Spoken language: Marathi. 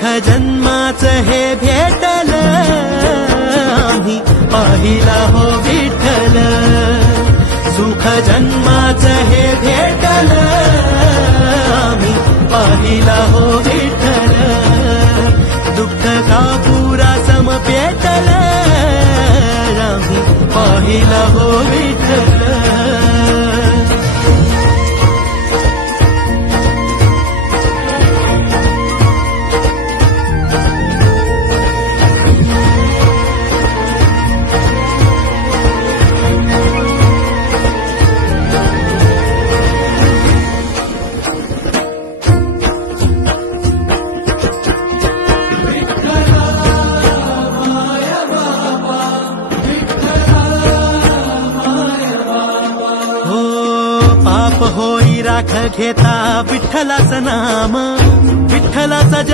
सुख जन्माचं हे भेटल आम्ही पाहिला हो विठ्ठल सुख जन्माचं हे भेटल आम्ही पाहिला हो विठ्ठल दुःख का पुरा सम पेटल आम्ही पाहिला हो विठ्ठल पाप होई राख घेता विठ्ठलाचं नाम विठ्ठल